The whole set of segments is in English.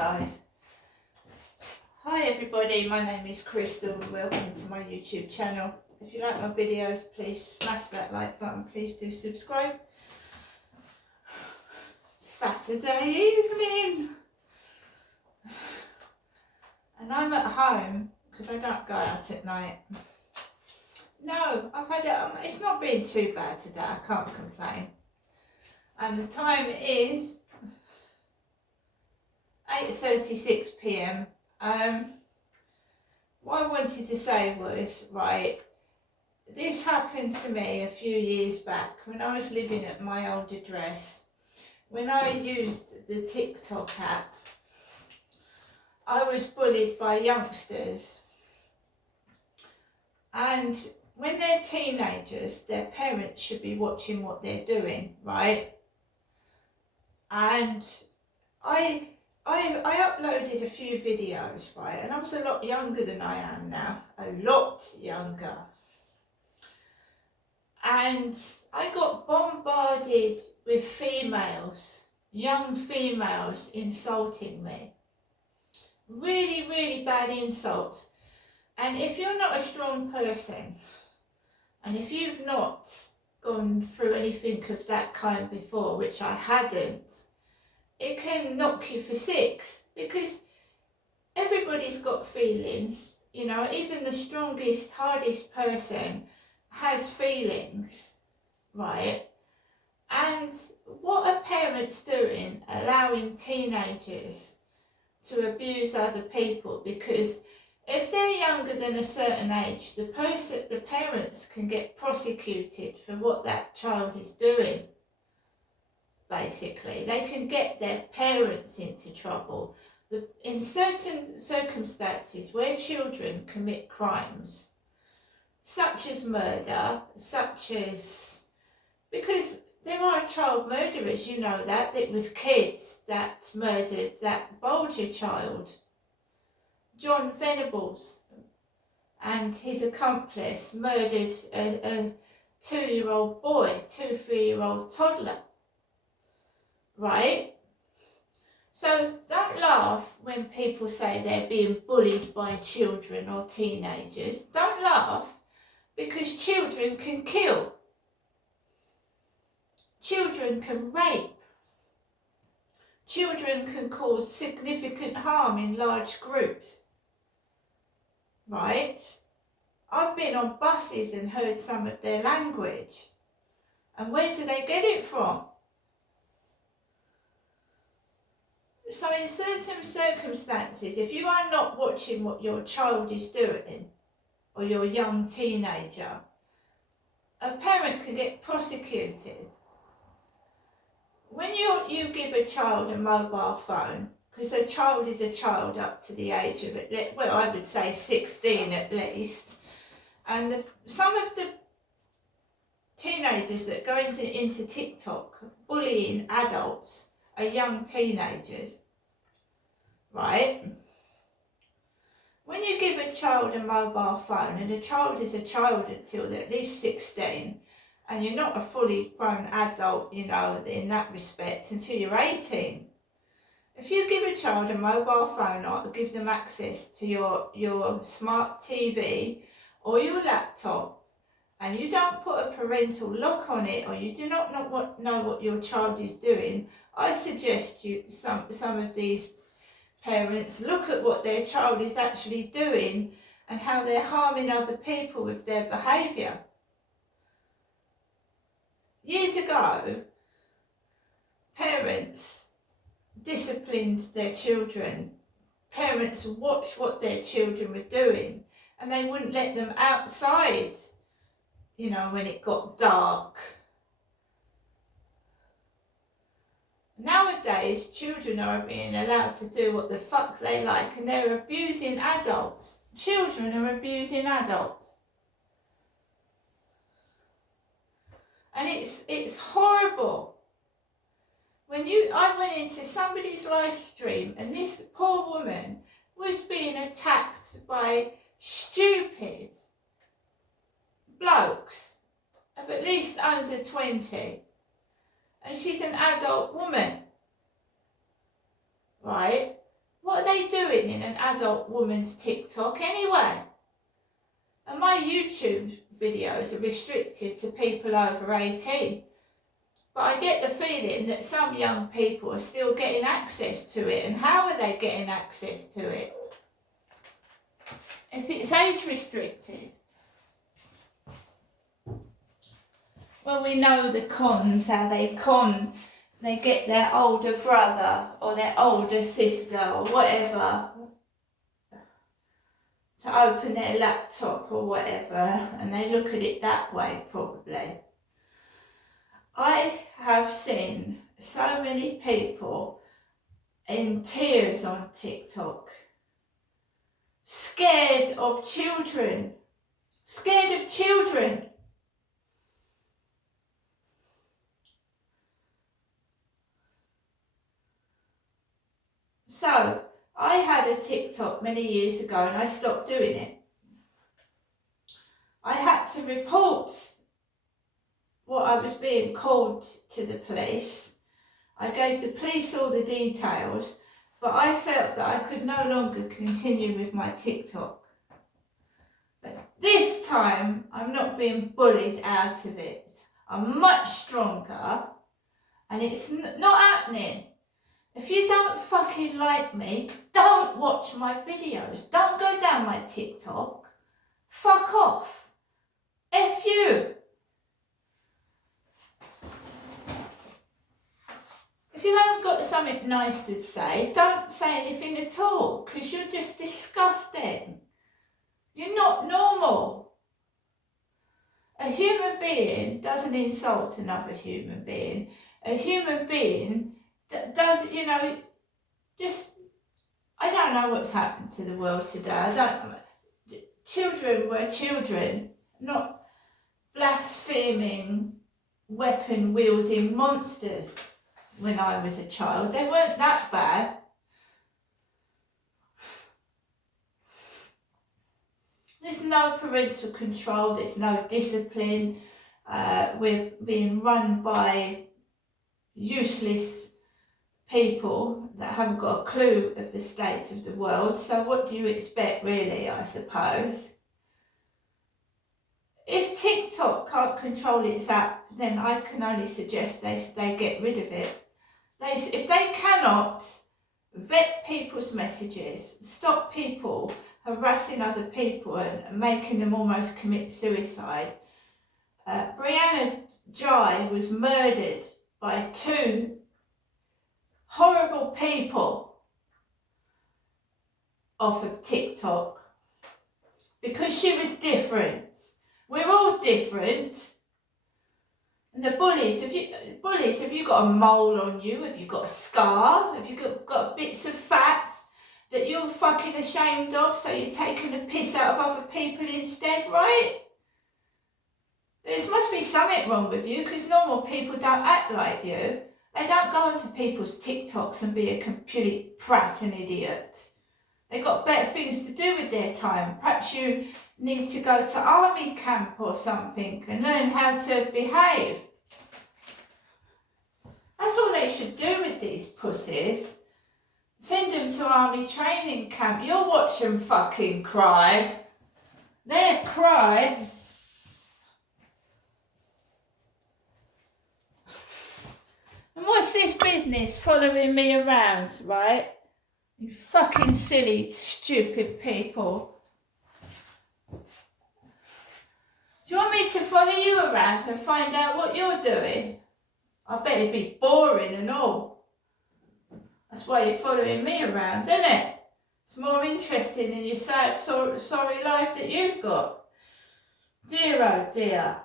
guys. Hi everybody, my name is Crystal and welcome to my YouTube channel. If you like my videos, please smash that like button, please do subscribe. Saturday evening and I'm at home because I don't go out at night. No, I've had it, it's not been too bad today, I can't complain. And the time is 8:36 p.m. What I wanted to say was, right, this happened to me a few years back when I was living at my old address. When I used the Tik Tok app, I was bullied by youngsters. And when they're teenagers, their parents should be watching what they're doing, right? And I uploaded a few videos, right, and I was a lot younger than I am now, a lot younger. And I got bombarded with females, young females insulting me. Really, really bad insults. And if you're not a strong person, and if you've not gone through anything of that kind before, which I hadn't, it can knock you for six, because everybody's got feelings, you know, even the strongest, hardest person has feelings, right? And what are parents doing, allowing teenagers to abuse other people? Because if they're younger than a certain age, the parents can get prosecuted for what that child is doing. Basically, they can get their parents into trouble. In certain circumstances where children commit crimes, such as murder, because there are child murderers, you know that, it was kids that murdered that Bulger child, John Venables, and his accomplice murdered a 2-year-old boy, 3-year-old toddler. Right? So don't laugh when people say they're being bullied by children or teenagers. Don't laugh, because children can kill. Children can rape. Children can cause significant harm in large groups. Right? I've been on buses and heard some of their language. And where do they get it from? So in certain circumstances, if you are not watching what your child is doing, or your young teenager, a parent can get prosecuted. When you give a child a mobile phone, because a child is a child up to the age of, well, I would say 16 at least, and some of the teenagers that go into TikTok bullying adults are young teenagers, right? When you give a child a mobile phone, and a child is a child until they're at least 16, and you're not a fully grown adult, you know, in that respect, until you're 18. If you give a child a mobile phone or give them access to your smart TV or your laptop, and you don't put a parental lock on it, or you do not know what your child is doing, I suggest you, some of these parents, look at what their child is actually doing and how they're harming other people with their behaviour. Years ago, parents disciplined their children. Parents watched what their children were doing, and they wouldn't let them outside, you know, when it got dark. Nowadays, children are being allowed to do what the fuck they like, and they're abusing adults. Children are abusing adults. And it's horrible. I went into somebody's live stream, and this poor woman was being attacked by stupid blokes of at least under 20. And she's an adult woman, right? What are they doing in an adult woman's TikTok anyway? And my YouTube videos are restricted to people over 18. But I get the feeling that some young people are still getting access to it. And how are they getting access to it? If it's age restricted. Well, we know the cons, how they get their older brother or their older sister or whatever to open their laptop or whatever, and they look at it that way probably. I have seen so many people in tears on TikTok, scared of children. Scared of children. So, I had a TikTok many years ago and I stopped doing it. I had to report what I was being called to the police. I gave the police all the details, but I felt that I could no longer continue with my TikTok. But this time, I'm not being bullied out of it. I'm much stronger, and it's not happening. If you don't fucking like me, don't watch my videos. Don't go down my TikTok. Fuck off. F you. If you haven't got something nice to say, don't say anything at all, because you're just disgusting. You're not normal. A human being doesn't insult another human being. A human being does, just, I don't know what's happened to the world today. Children were children, not blaspheming, weapon-wielding monsters when I was a child. They weren't that bad. There's no parental control, there's no discipline. We're being run by useless people that haven't got a clue of the state of the world. So what do you expect really, I suppose? If TikTok can't control its app, then I can only suggest they get rid of it. If they cannot vet people's messages, stop people harassing other people and making them almost commit suicide. Brianna Jai was murdered by two horrible people off of TikTok because she was different. We're all different. And the bullies, have you got a mole on you? Have you got a scar? Have you got bits of fat that you're fucking ashamed of, so you're taking the piss out of other people instead, right? There must be something wrong with you, because normal people don't act like you. They don't go onto people's TikToks and be a complete prat and idiot. They've got better things to do with their time. Perhaps you need to go to army camp or something and learn how to behave. That's all they should do with these pussies. Send them to army training camp. You'll watch them fucking cry. They're cry. And what's this business following me around, right? You fucking silly, stupid people. Do you want me to follow you around to find out what you're doing? I bet it'd be boring and all. That's why you're following me around, isn't it? It's more interesting than your sad, sorry life that you've got. Dear oh dear.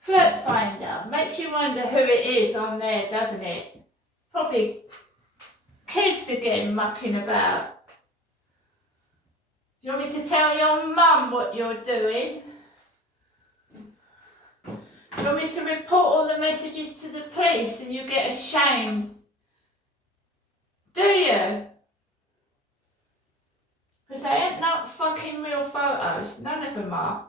Flirt Finder makes you wonder who it is on there, doesn't it? Probably kids again mucking about. Do you want me to tell your mum what you're doing? Do you want me to report all the messages to the police and you get ashamed? Do you? Because they ain't not fucking real photos. None of them are.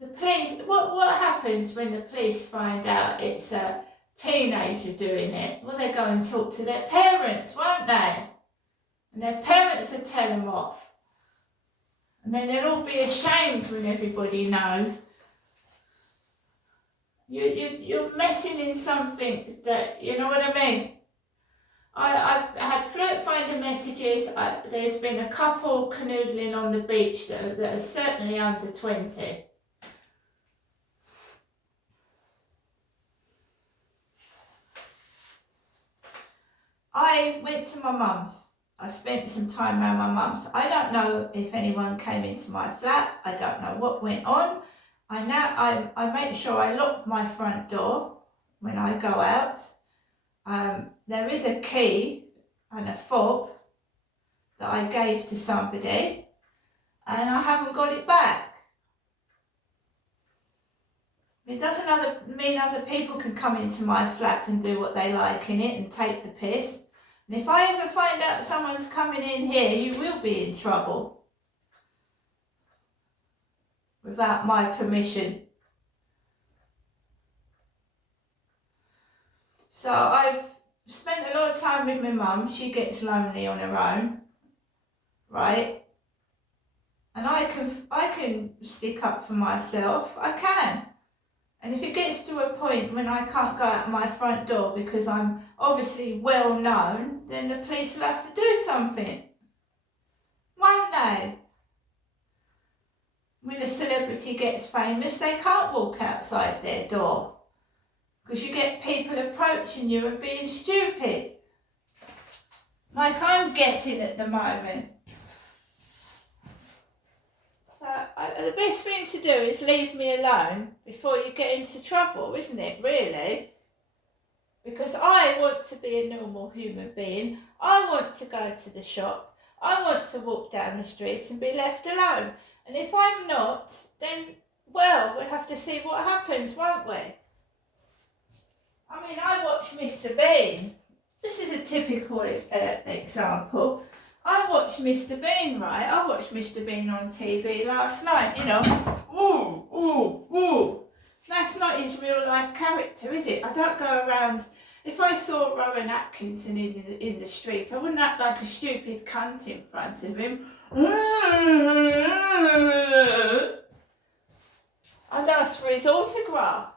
The police, what happens when the police find out it's a teenager doing it, well, they go and talk to their parents, won't they? And their parents will tell them off. And then they'll all be ashamed when everybody knows. You're messing in something that, you know what I mean? I've had Flirt Finder messages. There's been a couple canoodling on the beach that are certainly under 20. I went to my mum's. I spent some time around my mum's. I don't know if anyone came into my flat. I don't know what went on. I make sure I lock my front door when I go out. There is a key and a fob that I gave to somebody, and I haven't got it back. It doesn't mean other people can come into my flat and do what they like in it and take the piss. And if I ever find out someone's coming in here, you will be in trouble without my permission. So I've spent a lot of time with my mum. She gets lonely on her own, right? And I can stick up for myself. I can. And if it gets to a point when I can't go out my front door because I'm obviously well known, then the police will have to do something, won't they? When a celebrity gets famous, they can't walk outside their door because you get people approaching you and being stupid, like I'm getting at the moment. So the best thing to do is leave me alone before you get into trouble, isn't it, really? Because I want to be a normal human being. I want to go to the shop. I want to walk down the street and be left alone. And if I'm not, then, well, we'll have to see what happens, won't we? I mean, I watch Mr. Bean. This is a typical example. I watched Mr. Bean, right? I watched Mr. Bean on TV last night, you know. Ooh, ooh, ooh. That's not his real life character, is it? I don't go around. If I saw Rowan Atkinson in the street, I wouldn't act like a stupid cunt in front of him. I'd ask for his autograph.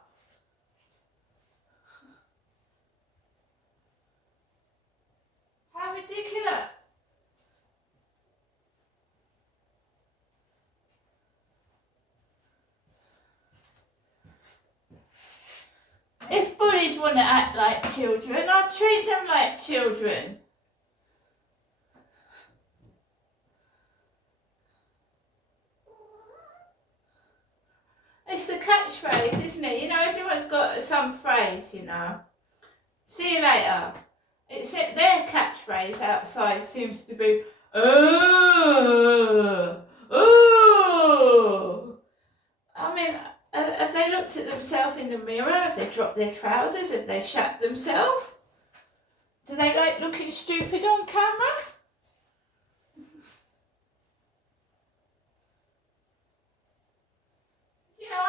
How ridiculous. If bullies want to act like children, I'll treat them like children. It's the catchphrase, isn't it? You know, everyone's got some phrase, you know. See you later. Except their catchphrase outside seems to be, oh, oh. I mean, have they looked at themselves in the mirror? Have they dropped their trousers? Have they shat themselves? Do they like looking stupid on camera? You know,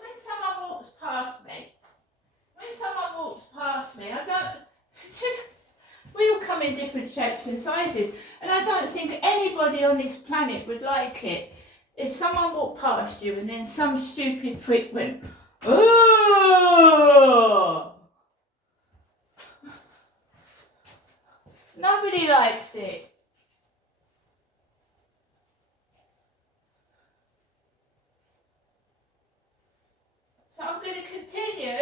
when someone walks past me, I don't, we all come in different shapes and sizes, and I don't think anybody on this planet would like it if someone walked past you and then some stupid prick went, oh! Nobody likes it. So I'm going to continue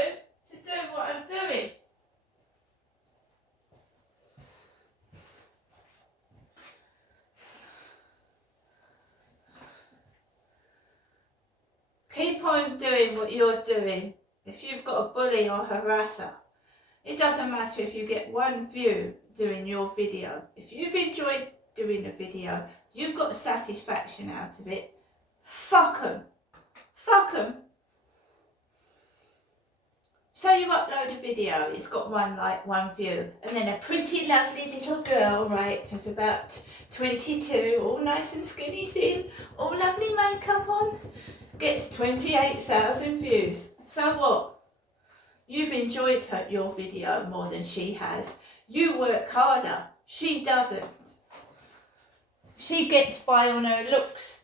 to do what I'm doing. Keep on doing what you're doing. If you've got a bully or harasser, it doesn't matter if you get one view doing your video. If you've enjoyed doing the video, you've got satisfaction out of it, fuck them. Fuck them. So you upload a video, it's got one like, one view, and then a pretty lovely little girl, right, of about 22, all nice and skinny thin, all lovely makeup on, gets 28,000 views. So what? You've enjoyed your video more than she has. You work harder. She doesn't. She gets by on her looks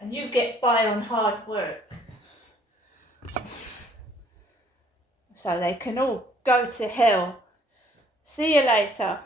and you get by on hard work. So they can all go to hell. See you later.